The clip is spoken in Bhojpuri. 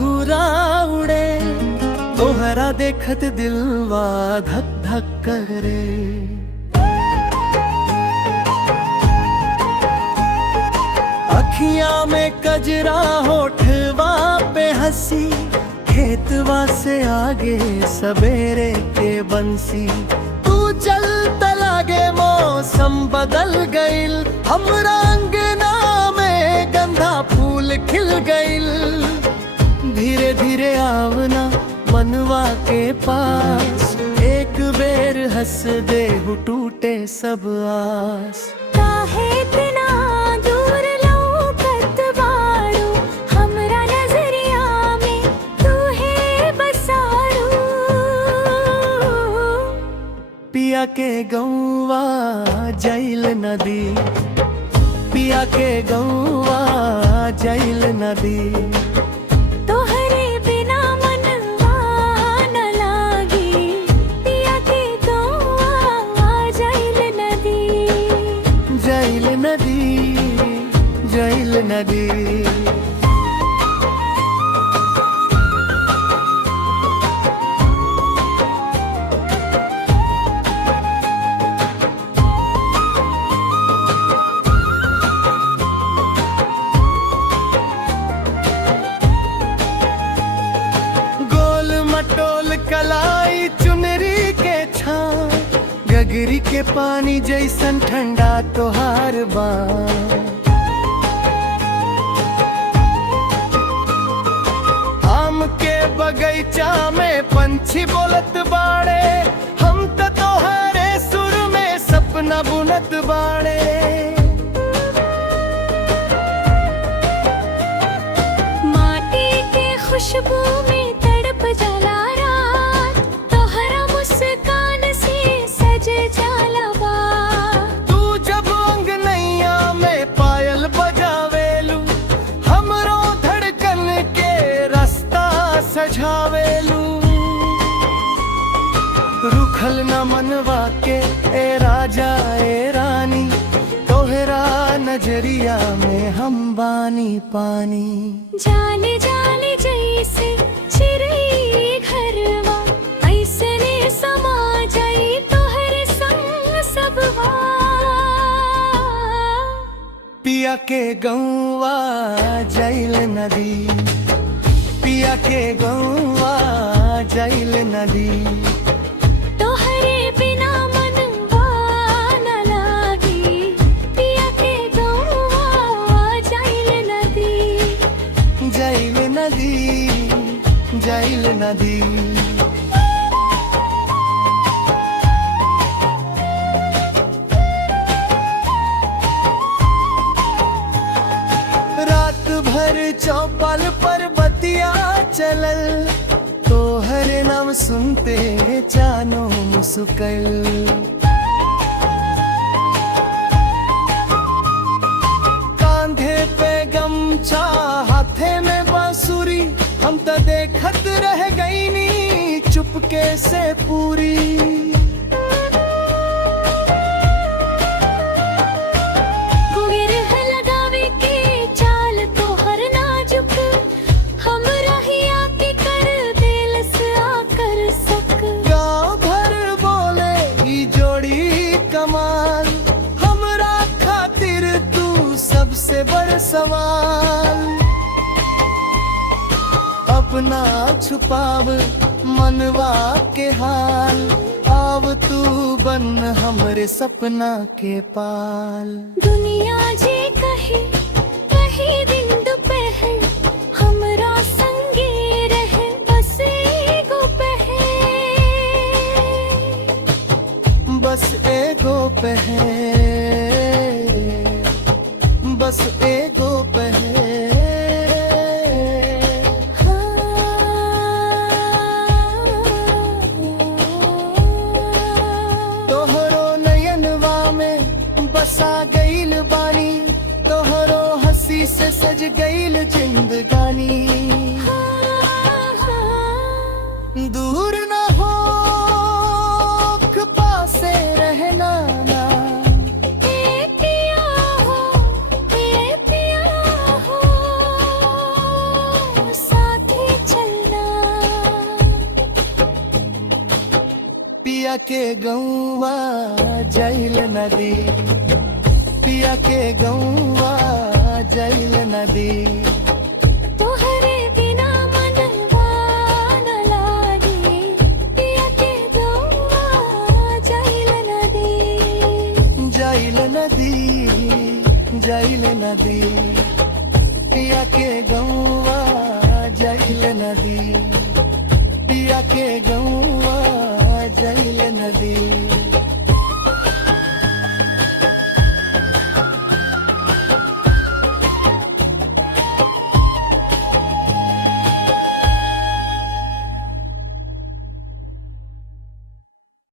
अधूरा उड़े, तोहरा देखत दिलवा धक धक करे। अखियां में कजरा, होठवा पे हंसी, खेतवा से आगे सवेरे के बंसी। तू चलता लागे मौसम बदल गइल, हमरा अंगना में गंधा फूल खिल गइल। धीरे धीरे आवना मनवा के पास, एक बेर हंस दे टूटे सब आस। काहे इतना दूर लौकत बारू, हमरा नजरिया में तू है बसारू। पिया के गौवा जैल नदी, पिया के गौवा जैल नदी। तोहरे बिना मनवा न लागी, पिया के गौवा जैल नदी। जैल नदी, जैल नदी। टोल कलाई चुनरी के छाँव, गगरी के पानी जैसन ठंडा तोहार बा। आम के बगीचा में पंछी बोलत बाड़े, हम तो तोहारे सुर में सपना बुनत बाड़े। माटी के खुशबू में जाला रात, तोहरा मुस्कान से सज जाला बात। तू जब अंगनैया में पायल बजावेलू, हमरो धड़कन के रास्ता सजावेलू। रुखल न मनवा के ए राजा ए रानी, तोहरा नजरिया में हम बानी पानी। जाले जाले जैसे चिरई घरवा, ऐसने समा जाई तोहरे संग सबवा। पिया के गौवा जैल नदी, पिया के गौवा जैल नदी। तोहरे बिना मनवा न लागी, पिया के गौवा जैल नदी। जैल नदी, जैल नदी। रात भर चौपाल पर बतिया चलल, तोहरे नाम सुनते चानो मुस्कुल। कांधे पे गमछा, हाथे में बांसुरी, हम तो देखत रह गईनी चुपके से पूरी। गिरह लगावे के चाल तोहर नाजुक, हम रहिया के कर दिल से आकर सक। गाँव भर बोले ई जोड़ी कमाल, हमरा खातिर तू सबसे बड़ सवाल। अपना छुपाव मनवा के हाल, आव तू बन हमरे सपना के पाल। दुनिया जे कहे कहे दिन दोपहर, हमरा संगे रहे बस एगो पहर। बस एगो पहर, बस एगो पहर। बसा गईल बानी, तोहरो पिया के गौवा जैल नदी, पिया के गौवा जैल नदी। तोहरे बिना मनवा न लागे, पिया के गौवा जैल नदी। जैल नदी, जैल नदी, पिया के गौवा जैल नदी, पिया के गौवा